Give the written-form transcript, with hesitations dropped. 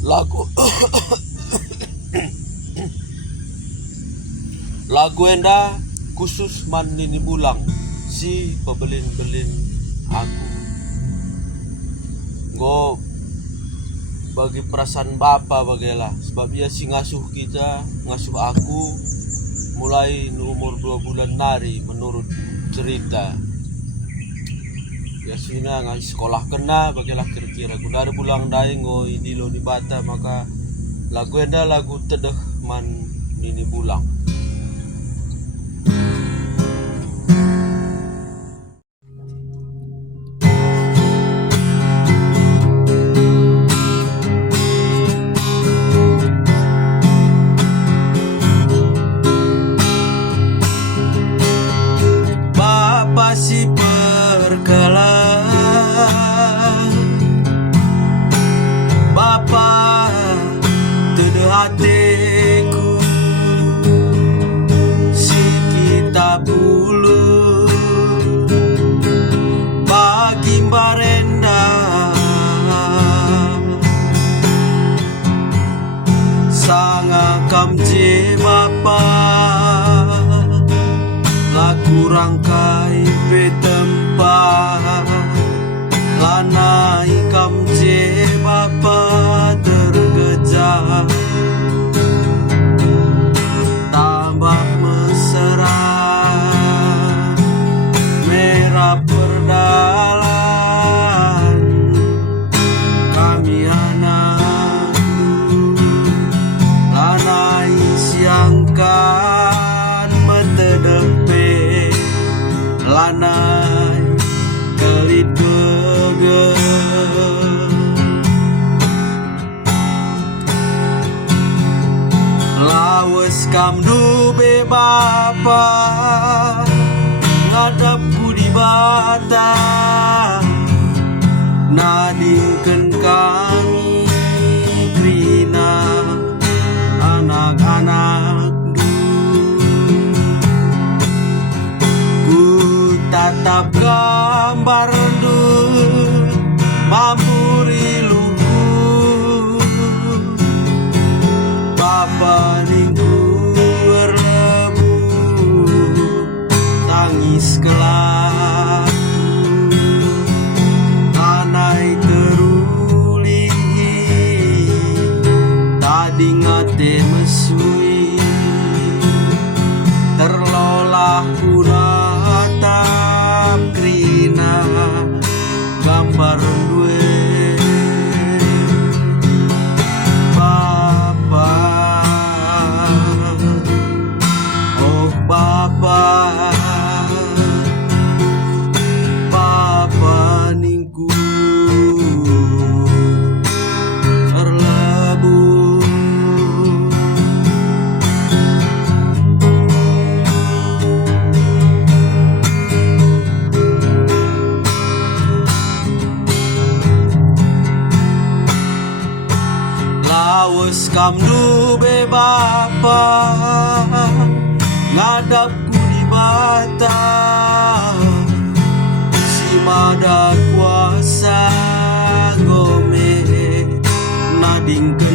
lagu lagu enda khusus man nini bulang si pebelin-belin aku go bagi perasaan bapa bagilah sebab dia si ngasuh kita, ngasuh aku mulai umur 2 bulan nari menurut cerita ya sina ngasih sekolah kena bagilah kira-kira guna ada pulang dai ngo ini lo di bata maka lagu enda lagu tedeh man nini bulang. Bapa si perkala, Bapa tede hatiku, si kita bulu bagi barenda sanga kamje Bapa laku rangkai betempat lanai kamje Bapa tergejah tambah mesra merah perdalan kami anak lanai siangkan metedempe lanai kelit geger lawes kamdu be Bapa ngadapku di bata nadingken kami krina anak-anak tatap gambar dul mamuri lugu Bapa ningku berlebu tangis kelak tanai teruli tadi ngate mesui terlolah kudatap krina gambar duwe Bapa oh Bapa Bapa ningku terlebu lawes kamdu be Bapa ngadapku di bata si mada kuasa gome nading